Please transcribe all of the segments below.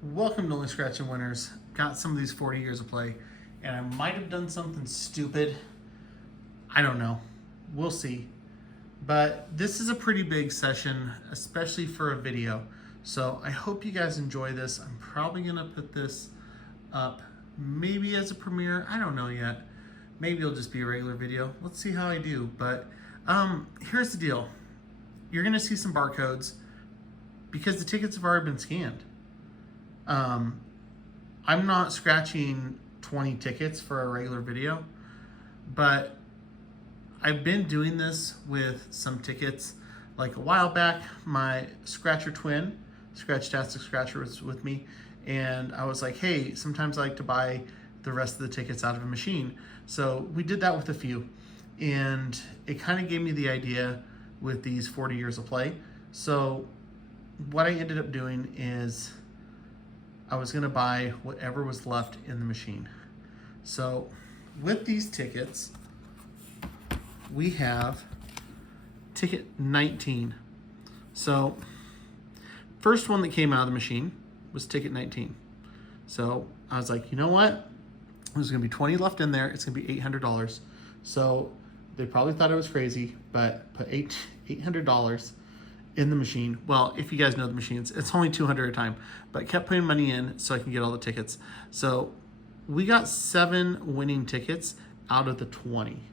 Welcome to Only Scratching Winners. Got some of these 40 years of play, and I might have done something stupid. I don't know. We'll see. But this is a pretty big session, especially for a video. So I hope you guys enjoy this. I'm probably going to put this up maybe as a premiere. I don't know yet. Maybe it'll just be a regular video. Let's see how I do. But here's the deal. You're going to see some barcodes because the tickets have already been scanned. I'm not scratching 20 tickets for a regular video, but I've been doing this with some tickets. Like a while back, my Scratcher twin, Scratchastic Scratcher, was with me, and I was like, hey, sometimes I like to buy the rest of the tickets out of a machine. So we did that with a few, and it kind of gave me the idea with these 40 years of play. So what I ended up doing is I was gonna buy whatever was left in the machine. So with these tickets, we have ticket 19. So first one that came out of the machine was ticket 19. So I was like, you know what? There's gonna be 20 left in there. It's gonna be $800. So they probably thought I was crazy, but put $800 in the machine. Well, if you guys know the machines, it's only 200 at a time, but kept putting money in so I can get all the tickets. So we got 7 winning tickets out of the 20.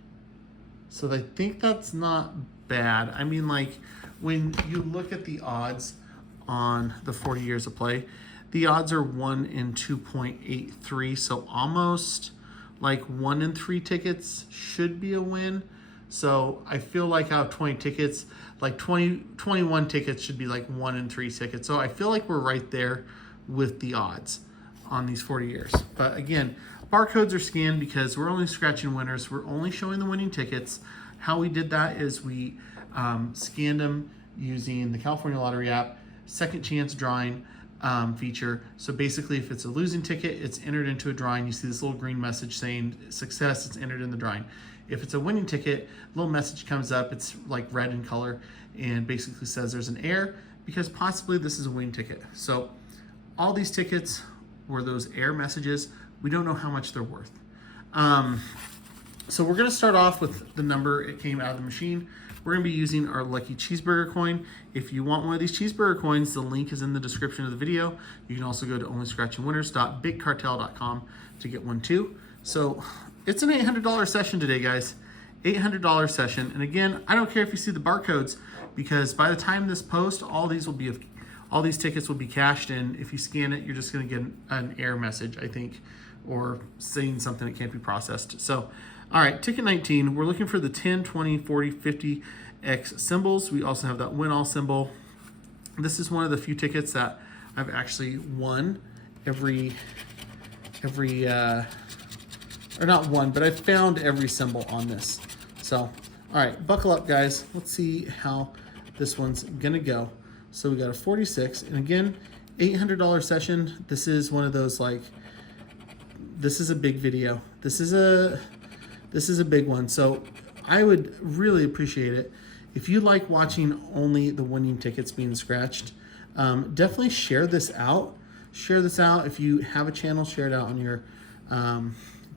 So I think that's not bad. I mean, like, when you look at the odds on the 40 years of play, the odds are 1 in 2.83. So almost like 1 in 3 tickets should be a win. So I feel like out of 20 tickets, like 21 tickets should be like 1 in 3 tickets. So I feel like we're right there with the odds on these 40 years. But again, barcodes are scanned because we're only scratching winners. We're only showing the winning tickets. How we did that is we scanned them using the California Lottery app, second chance drawing feature. So basically, if it's a losing ticket, it's entered into a drawing. You see this little green message saying success, it's entered in the drawing. If it's a winning ticket, a little message comes up, it's like red in color, and basically says there's an error because possibly this is a winning ticket. So all these tickets were those error messages. We don't know how much they're worth. So we're gonna start off with the number it came out of the machine. We're gonna be using our lucky cheeseburger coin. If you want one of these cheeseburger coins, the link is in the description of the video. You can also go to onlyscratchingwinners.bigcartel.com to get one too. So it's an $800 session today, guys. $800 session. And again, I don't care if you see the barcodes, because by the time this post, all these tickets will be cashed, and if you scan it, you're just gonna get an error message, I think, or saying something that can't be processed. So, all right, ticket 19, we're looking for the 10, 20, 40, 50X symbols. We also have that win all symbol. This is one of the few tickets that I've actually won or not one, but I found every symbol on this. So, all right, buckle up, guys. Let's see how this one's gonna go. So we got a 46, and again, $800 session. This is one of those, like, this is a big video. This is a big one. So I would really appreciate it if you like watching only the winning tickets being scratched. Definitely share this out. Share this out. If you have a channel, share it out on your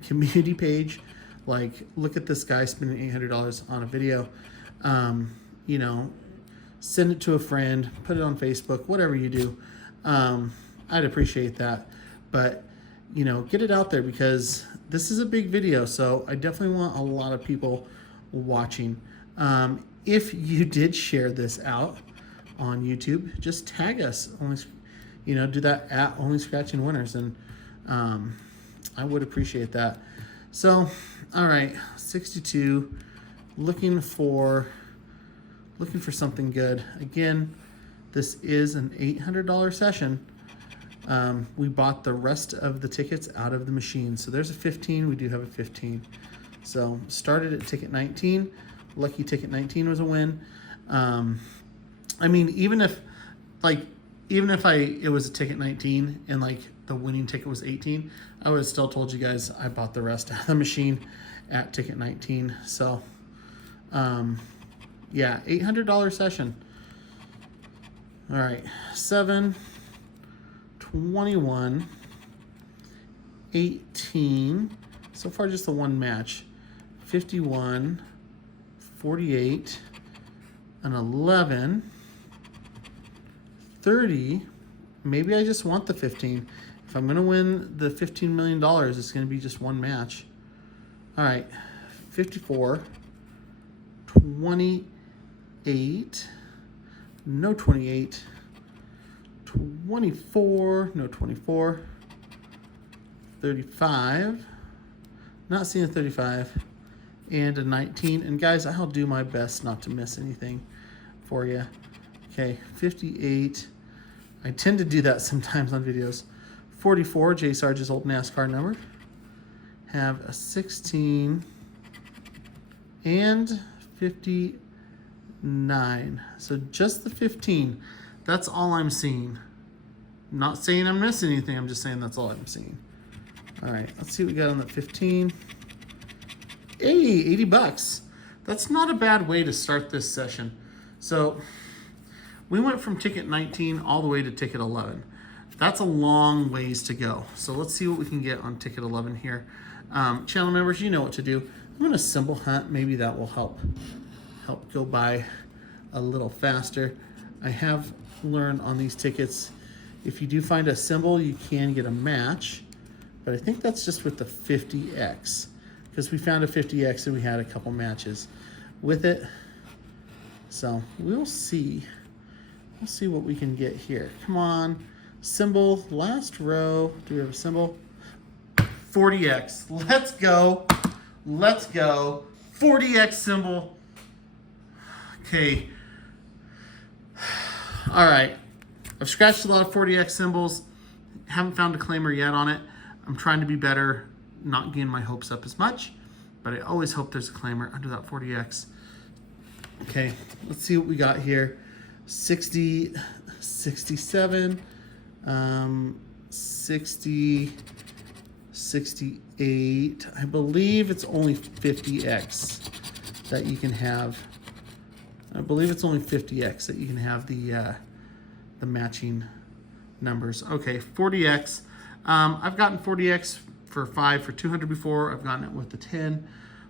community page. Like, look at this guy spending $800 on a video. You know, send it to a friend, put it on Facebook, whatever you do. I'd appreciate that. But, you know, get it out there because this is a big video. So I definitely want a lot of people watching. If you did share this out on YouTube, just tag us. You know, do that at Only Scratching Winners, and I would appreciate that. So, all right, 62, looking for something good. Again, this is an $800 session. We bought the rest of the tickets out of the machine. So there's a 15, we do have a 15. So started at ticket 19, lucky ticket 19 was a win. I mean, even if it was a ticket 19 and like the winning ticket was 18, I would have still told you guys I bought the rest out of the machine at ticket 19. So, yeah, $800 session. All right, 7, 21, 18. So far, just the one match. 51, 48, an 11, 30. Maybe I just want the 15. If I'm going to win the $15 million, it's going to be just one match. All right, 54, 28, no 28, 24, no 24, 35, not seeing a 35, and a 19. And guys, I'll do my best not to miss anything for you. Okay, 58. I tend to do that sometimes on videos. 44, J.Sarge's old NASCAR number. Have a 16 and 59. So just the 15. That's all I'm seeing. Not saying I'm missing anything. I'm just saying that's all I'm seeing. All right, let's see what we got on the 15. Hey, 80 bucks. That's not a bad way to start this session. So we went from ticket 19 all the way to ticket 11. That's a long ways to go. So let's see what we can get on ticket 11 here. Channel members, you know what to do. I'm gonna symbol hunt. Maybe that will help go by a little faster. I have learned on these tickets, if you do find a symbol, you can get a match, but I think that's just with the 50X, because we found a 50X and we had a couple matches with it. So we'll see. We'll see what we can get here. Come on, symbol, last row. Do we have a symbol? 40X. Let's go. Let's go. 40X symbol. Okay. All right. I've scratched a lot of 40X symbols. Haven't found a claimer yet on it. I'm trying to be better, not getting my hopes up as much, but I always hope there's a claimer under that 40X. Okay, let's see what we got here. 60, 67, 60, 68. I believe it's only 50X that you can have. I believe it's only 50X that you can have the matching numbers. Okay, 40X. I've gotten 40X for 5 for 200 before. I've gotten it with the 10.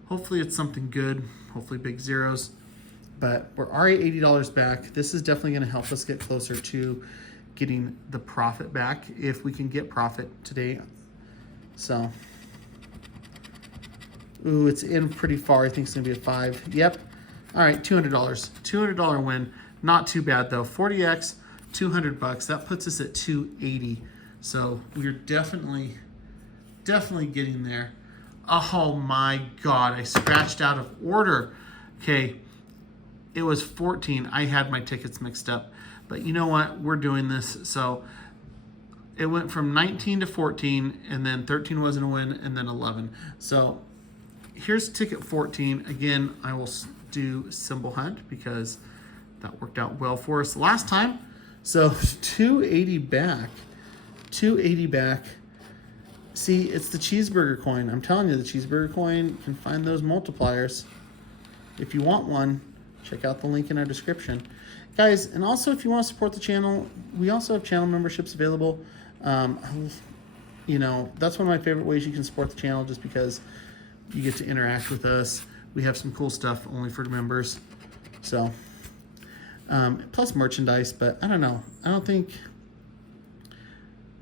Hopefully it's something good. Hopefully big zeros. But we're already $80 back. This is definitely going to help us get closer to getting the profit back if we can get profit today. So, ooh, it's in pretty far. I think it's going to be a 5. Yep. All right, $200. $200 win. Not too bad though. 40X, 200 bucks. That puts us at 280. So we're definitely getting there. Oh my God, I scratched out of order. Okay, it was 14. I had my tickets mixed up, but you know what? We're doing this. So it went from 19 to 14, and then 13 wasn't a win, and then 11. So here's ticket 14. Again, I will do symbol hunt because that worked out well for us last time. So 280 back, 280 back. See, it's the cheeseburger coin. I'm telling you, the cheeseburger coin can find those multipliers. If you want one, check out the link in our description. Guys, and also if you want to support the channel, we also have channel memberships available. You know, that's one of my favorite ways you can support the channel, just because you get to interact with us. We have some cool stuff only for members. So, plus merchandise, but I don't know. I don't think,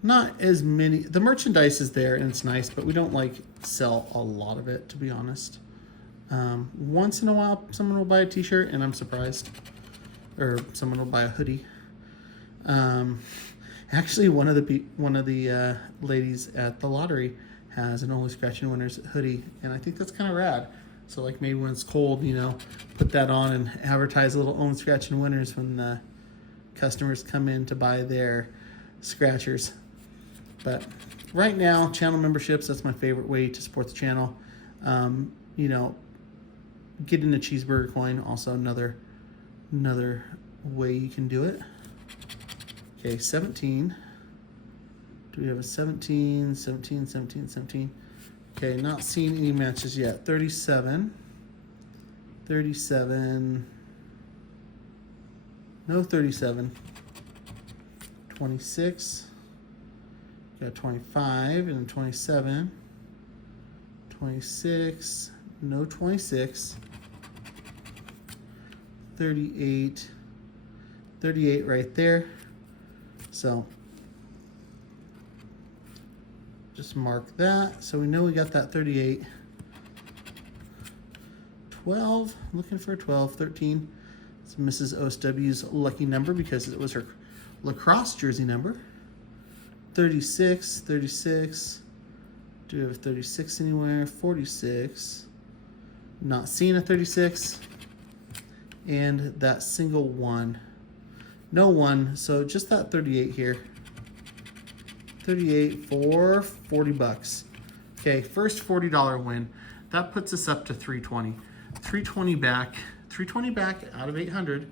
not as many. The merchandise is there and it's nice, but we don't like sell a lot of it, to be honest. Once in a while, someone will buy a t-shirt and I'm surprised, or someone will buy a hoodie. Actually, one of the ladies at the lottery has an Only Scratching Winners hoodie, and I think that's kind of rad. So like maybe when it's cold, you know, put that on and advertise a little Only Scratching Winners when the customers come in to buy their scratchers. But right now, channel memberships, that's my favorite way to support the channel. You know, getting a cheeseburger coin, also another way you can do it. Okay, 17. Do we have a 17, 17, 17, 17? Okay, not seeing any matches yet. 37. 37. No 37. 26. Got 25 and 27, 26, no 26, 38, 38 right there. So just mark that. So we know we got that 38. 12, looking for a 12, 13. It's Mrs. OSW's lucky number because it was her lacrosse jersey number. 36, 36. Do we have a 36 anywhere? 46. Not seeing a 36. And that single one. No one, so just that 38 here. 38 for 40 bucks. Okay, first $40 win. That puts us up to 320. 320 back. 320 back out of 800.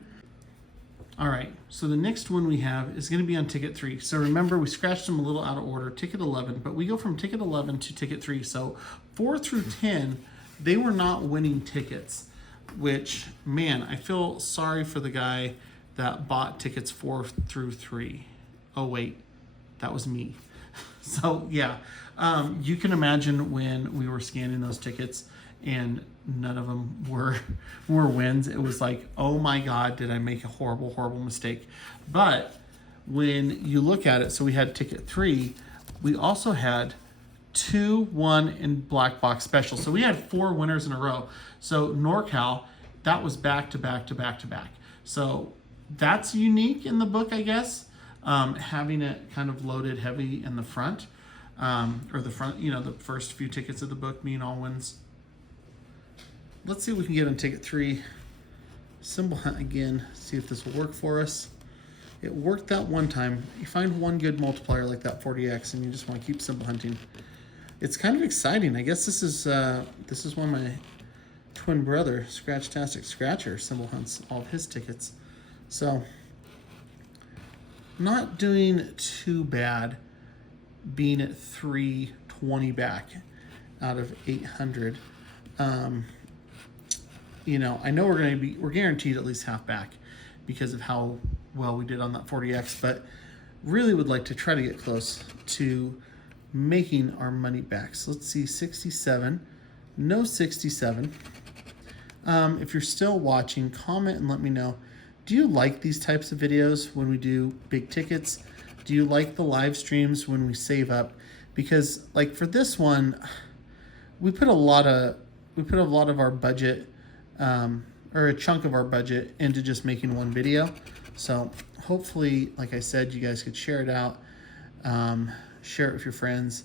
All right, so the next one we have is going to be on ticket 3. So remember, we scratched them a little out of order, ticket 11, but we go from ticket 11 to ticket 3. So 4 through 10, they were not winning tickets, which, man, I feel sorry for the guy that bought tickets 4 through 3. Oh, wait, that was me. So, yeah, you can imagine when we were scanning those tickets and none of them were wins. It was like, oh my God, did I make a horrible, horrible mistake? But when you look at it, so we had ticket 3, we also had 2, 1 in black box special. So we had 4 winners in a row. So NorCal, that was back to back to back to back. So that's unique in the book, I guess, having it kind of loaded heavy in the front, or the front, you know, the first few tickets of the book being all wins. Let's see what we can get on ticket 3. Symbol hunt again, see if this will work for us. It worked that one time. You find one good multiplier like that 40x and you just want to keep symbol hunting. It's kind of exciting. I guess this is one of my twin brother, Scratchastic Scratcher, symbol hunts all of his tickets. So not doing too bad being at 320 back out of 800. You know, I know we're guaranteed at least half back because of how well we did on that 40x, but really would like to try to get close to making our money back. So let's see, 67, no 67. If you're still watching, comment and let me know. Do you like these types of videos when we do big tickets? Do you like the live streams when we save up? Because like for this one, we put a lot of our budget, or a chunk of our budget into just making one video. So hopefully, like I said, you guys could share it out, share it with your friends.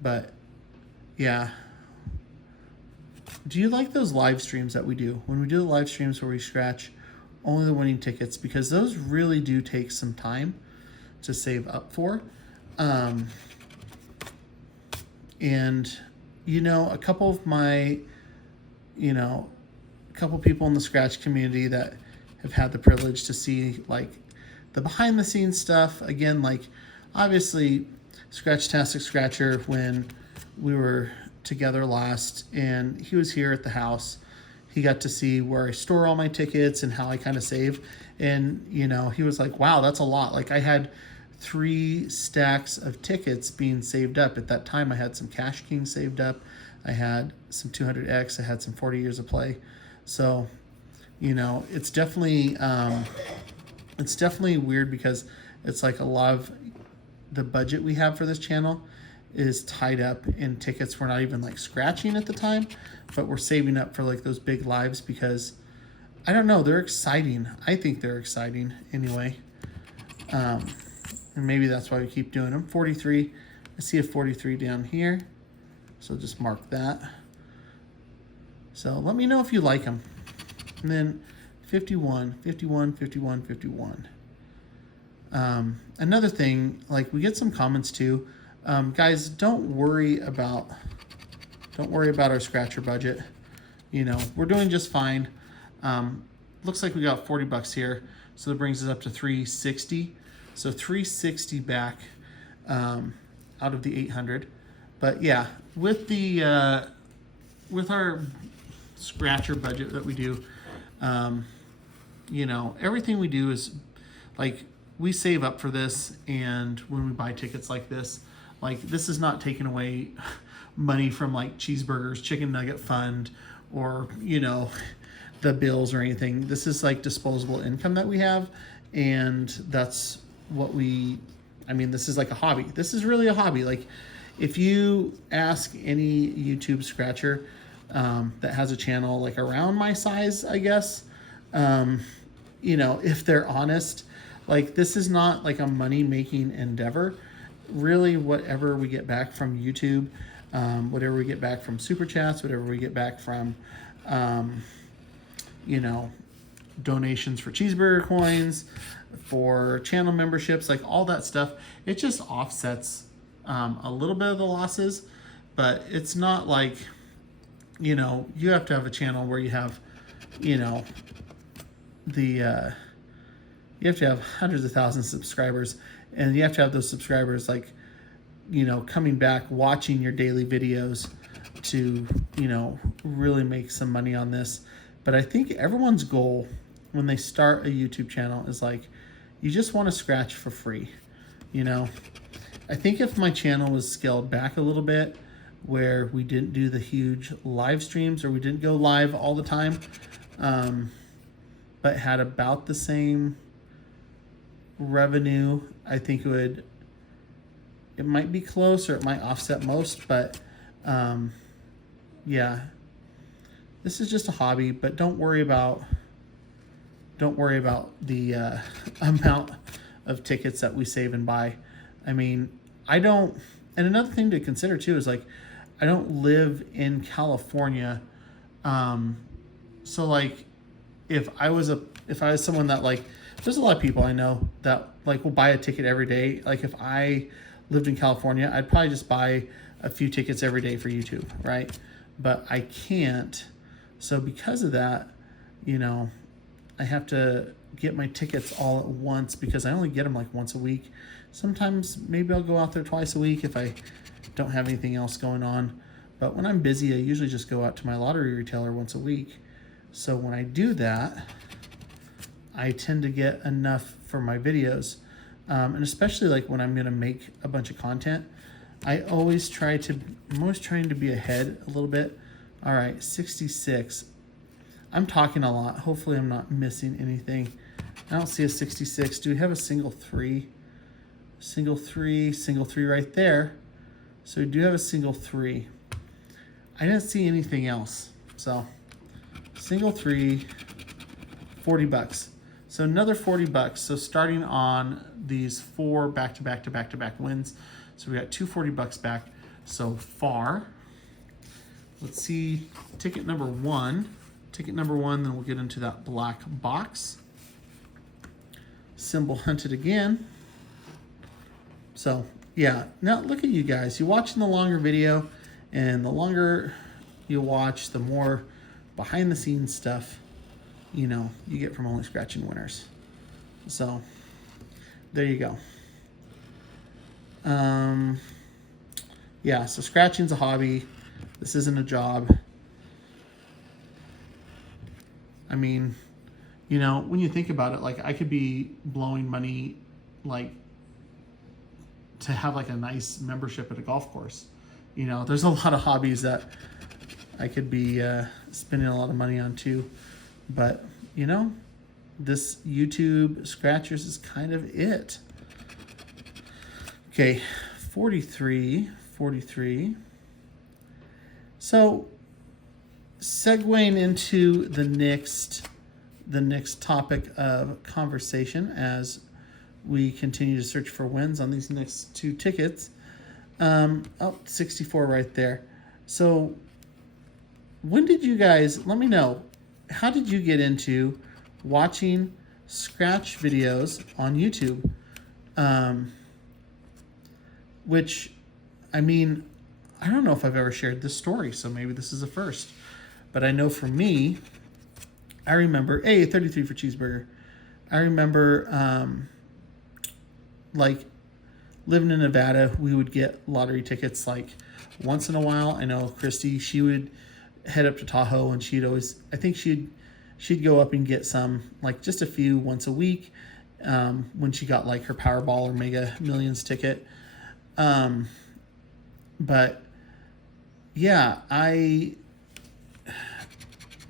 But yeah, do you like those live streams that we do? When we do the live streams where we scratch only the winning tickets, because those really do take some time to save up for. And you know, a couple of my, you know, a couple people in the Scratch community that have had the privilege to see like the behind the scenes stuff. Again, like obviously Scratchastic Scratcher, when we were together last and he was here at the house, he got to see where I store all my tickets and how I kind of save. And, you know, he was like, wow, that's a lot. Like I had 3 stacks of tickets being saved up. At that time, I had some Cash King saved up. I had some 200X. I had some 40 years of play. So, you know, it's definitely weird because it's like a lot of the budget we have for this channel is tied up in tickets we're not even like scratching at the time, but we're saving up for like those big lives because I don't know, they're exciting. I think they're exciting anyway. And maybe that's why we keep doing them. 43, I see a 43 down here. So just mark that. So let me know if you like them. And then 51, 51, 51, 51. Another thing, like we get some comments too. Guys, don't worry about our scratcher budget. You know, we're doing just fine. Looks like we got 40 bucks here. So that brings us up to 360. So 360 back out of the 800. But yeah, with the with our scratcher budget that we do, you know, everything we do is like we save up for this, and when we buy tickets like this is not taking away money from like Cheeseburgers, Chicken Nugget Fund, or, you know, the bills or anything. This is like disposable income that we have, and that's what this is like a hobby. This is really a hobby. Like, if you ask any YouTube scratcher that has a channel like around my size, I guess, you know, if they're honest, like, this is not like a money-making endeavor. Really, whatever we get back from YouTube, whatever we get back from Super Chats, whatever we get back from, you know, donations for cheeseburger coins, for channel memberships, like all that stuff, it just offsets a little bit of the losses. But it's not like, you know, you have to have a channel where you have, you know, you have to have hundreds of thousands of subscribers, and you have to have those subscribers, like, you know, coming back, watching your daily videos to, you know, really make some money on this. But I think everyone's goal when they start a YouTube channel is like, you just want to scratch for free, you know. I think if my channel was scaled back a little bit, where we didn't do the huge live streams, or we didn't go live all the time, but had about the same revenue, I think it might be close, or it might offset most. But yeah, this is just a hobby. But don't worry about the amount of tickets that we save and buy. I mean, I don't. And another thing to consider too is, like, I don't live in California, so like, if I was someone that, like, there's a lot of people I know that like will buy a ticket every day. Like, if I lived in California, I'd probably just buy a few tickets every day for YouTube, right? But I can't. So because of that, you know, I have to get my tickets all at once, because I only get them like once a week. Sometimes maybe I'll go out there twice a week if I don't have anything else going on. But when I'm busy, I usually just go out to my lottery retailer once a week. So when I do that, I tend to get enough for my videos. And especially like when I'm gonna make a bunch of content, I'm always trying to be ahead a little bit. All right, 66. I'm talking a lot. Hopefully I'm not missing anything. I don't see a 66. Do we have a single three? Single three right there. So we do have a single three. I didn't see anything else. So single three, $40. So another $40. So starting on these 4 back-to-back wins. So we got two $40 back so far. Let's see ticket number one. Then we'll get into that black box. Symbol hunted again. So yeah, now look at you guys. You're watching the longer video, and the longer you watch, the more behind the scenes stuff, you know, you get from Only Scratching Winners. So there you go. Yeah, so scratching's a hobby. This isn't a job. I mean, you know, when you think about it, like, I could be blowing money, like, to have like a nice membership at a golf course. You know, there's a lot of hobbies that I could be spending a lot of money on too. But, you know, this YouTube Scratchers is kind of it. Okay, 43. So, segueing into the next topic of conversation as we continue to search for wins on these next two tickets. 64 right there. So, when did you guys, let me know, how did you get into watching scratch videos on YouTube? Which, I mean, I don't know if I've ever shared this story, so maybe this is a first. But I know for me, I remember, 33 for cheeseburger. I remember, like, living in Nevada, we would get lottery tickets like once in a while. I know Christy, she would head up to Tahoe, and she'd always, I think she'd go up and get some, like just a few once a week. when she got like her Powerball or Mega Millions ticket. But yeah, I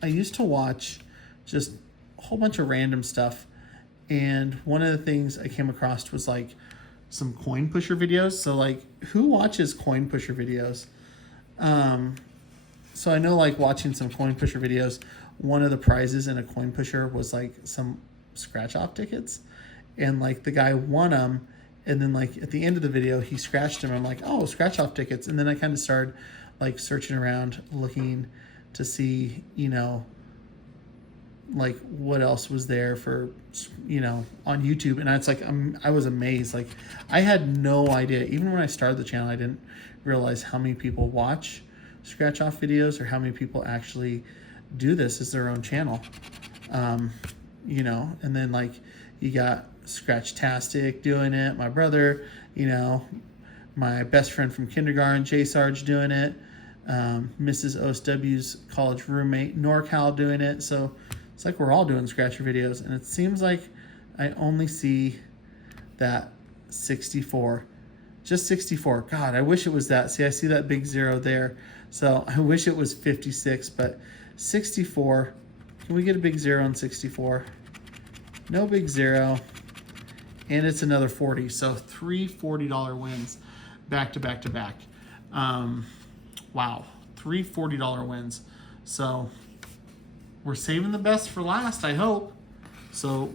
used to watch just a whole bunch of random stuff. And one of the things I came across was like some coin pusher videos. So like, who watches coin pusher videos? So I know like watching some coin pusher videos, one of the prizes in a coin pusher was like some scratch off tickets. And like the guy won them. And then like at the end of the video, he scratched them. I'm like, oh, scratch off tickets. And then I kind of started like searching around, looking to see, you know, like what else was there for, you know, on YouTube. And it's like, I was amazed. Like I had no idea. Even when I started the channel, I didn't realize how many people watch scratch off videos or how many people actually do this as their own channel. You know, and then like you got Scratchastic doing it, my brother, you know, my best friend from kindergarten, J.Sarge doing it, Mrs. OSW's college roommate, NorCal doing it. So it's like we're all doing scratcher videos, and it seems like I only see that 64. Just 64. God, I wish it was that. See, I see that big 0 there. So I wish it was 56, but 64. Can we get a big 0 on 64? No big 0. And it's another 40. So 3 $40 wins back to back to back. Wow. 3 $40 wins. So we're saving the best for last, I hope. So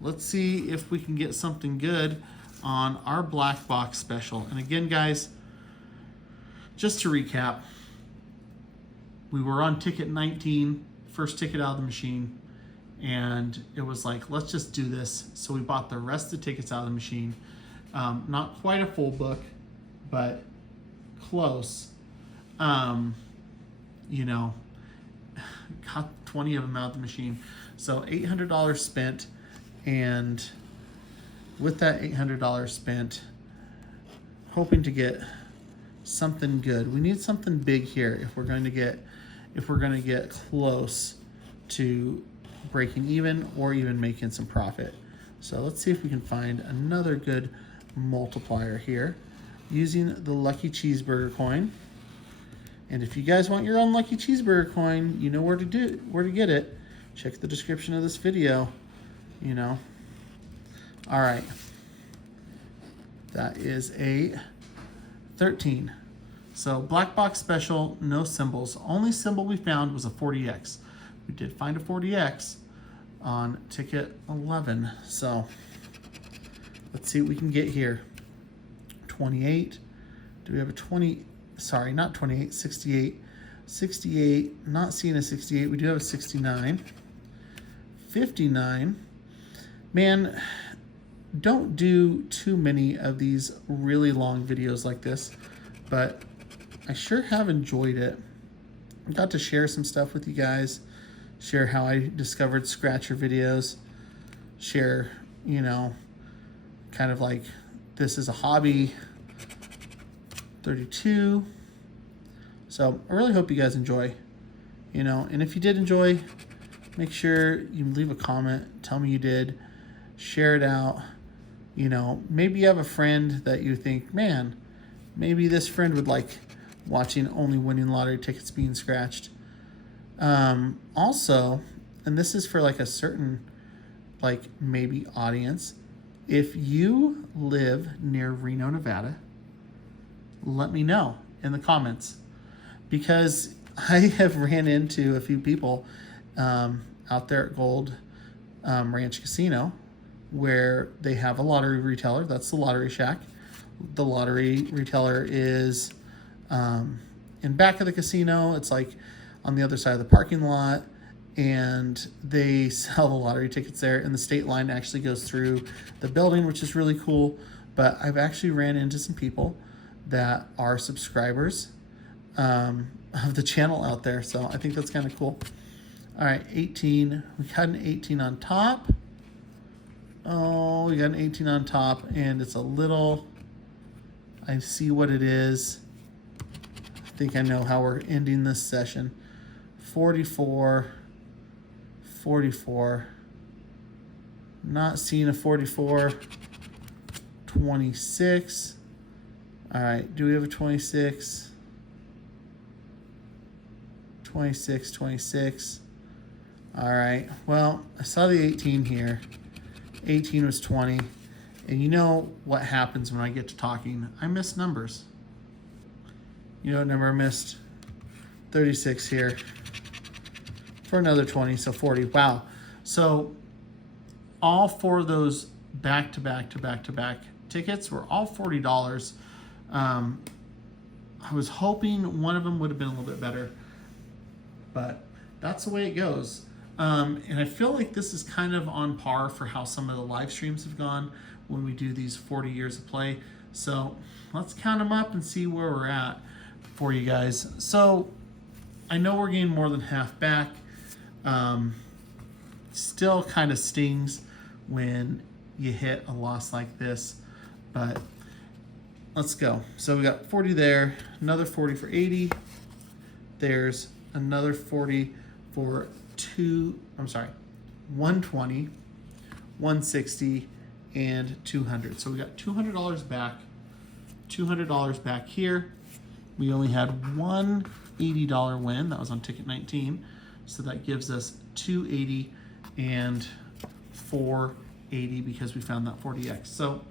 let's see if we can get something good on our black box special. And again, guys, just to recap, we were on ticket 19, first ticket out of the machine, and it was like, let's just do this. So we bought the rest of the tickets out of the machine. Not quite a full book, but close. You know, got 20 of them out of the machine. So $800 spent, and with that $800 spent, hoping to get something good. We need something big here if we're going to get close to breaking even or even making some profit. So let's see if we can find another good multiplier here using the Lucky Cheeseburger coin. And if you guys want your own Lucky Cheeseburger coin, you know where to get it. Check the description of this video, you know. All right. That is a 13. So black box special, no symbols. Only symbol we found was a 40X. We did find a 40X on ticket 11. So let's see what we can get here. 28. Do we have a 20? Sorry, not 28, 68. 68, not seeing a 68. We do have a 69. 59. Man, don't do too many of these really long videos like this, but I sure have enjoyed it. I got to share some stuff with you guys, share how I discovered scratcher videos, share, you know, kind of like this is a hobby. 32. So I really hope you guys enjoy, you know, and if you did enjoy, make sure you leave a comment, tell me you did, share it out. You know, maybe you have a friend that you think, man, maybe this friend would like watching only winning lottery tickets being scratched. Also, and this is for like a certain, like maybe audience, if you live near Reno, Nevada, let me know in the comments, because I have ran into a few people out there at Gold Ranch Casino where they have a lottery retailer. That's the Lottery Shack. The lottery retailer is in back of the casino. It's like on the other side of the parking lot, and they sell the lottery tickets there, and the state line actually goes through the building, which is really cool. But I've actually ran into some people that are subscribers of the channel out there, so I think that's kind of cool. All right, 18. We got an 18 on top. Oh, we got an 18 on top, and it's a little, I see what it is. I think I know how we're ending this session. 44, 44, Not seeing a 44. 26. All right, do we have a 26? 26, 26. All right, well, I saw the 18 here. 18 was 20. And you know what happens when I get to talking? I miss numbers. You know what number I missed? 36 here. For another 20, so 40. Wow. So all four of those back-to-back tickets were all $40. I was hoping one of them would have been a little bit better, but that's the way it goes. And I feel like this is kind of on par for how some of the live streams have gone when we do these 40 years of play. So let's count them up and see where we're at for you guys. So I know we're getting more than half back. Still kind of stings when you hit a loss like this, but let's go. So we got 40 there, another 40 for 80. There's another 40 for 120, 160, and 200. So we got $200 back, $200 back here. We only had one $80 win. That was on ticket 19. So that gives us 280 and 480 because we found that 40X. So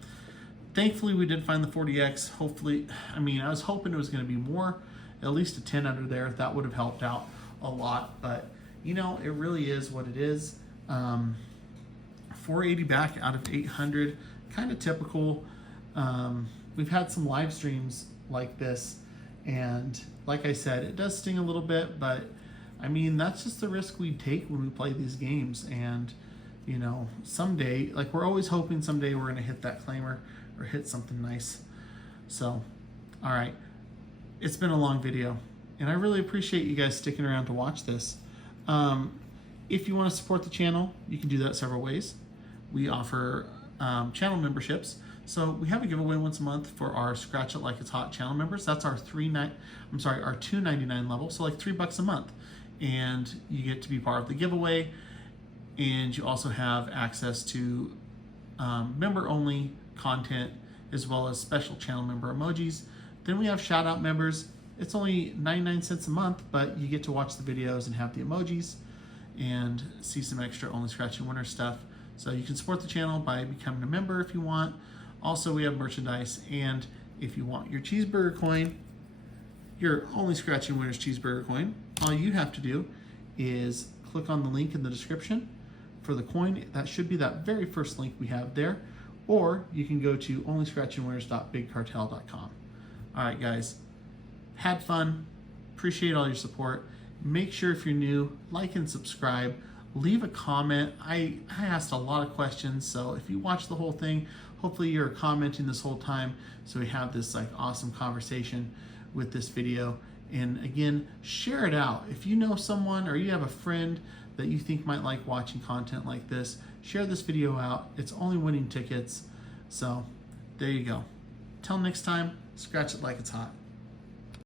thankfully we did find the 40X. Hopefully, I mean, I was hoping it was going to be more, at least a 10 under there. That would have helped out a lot, but you know, it really is what it is. 480 back out of 800, kind of typical. We've had some live streams like this, and like I said, it does sting a little bit, but I mean, that's just the risk we take when we play these games. And you know, someday, like we're always hoping someday we're gonna hit that claimer or hit something nice. So, all right, it's been a long video, and I really appreciate you guys sticking around to watch this. If you want to support the channel, you can do that several ways. We offer channel memberships. So we have a giveaway once a month for our Scratch It Like It's Hot channel members. That's our our $2.99 level, so like $3 a month, and you get to be part of the giveaway. And you also have access to member-only content as well as special channel member emojis. Then we have shout-out members. It's only 99 cents a month, but you get to watch the videos and have the emojis and see some extra Only Scratching Winner stuff. So you can support the channel by becoming a member if you want. Also, we have merchandise, and if you want your cheeseburger coin, your Only Scratching Winners cheeseburger coin, all you have to do is click on the link in the description for the coin. That should be that very first link we have there, or you can go to onlyscratchingwinners.bigcartel.com. All right, guys, had fun. Appreciate all your support. Make sure if you're new, like and subscribe. Leave a comment. I asked a lot of questions, so if you watch the whole thing, hopefully you're commenting this whole time, so we have this like awesome conversation with this video. And again, share it out. If you know someone or you have a friend that you think might like watching content like this, share this video out. It's only winning tickets. So there you go. Till next time, scratch it like it's hot.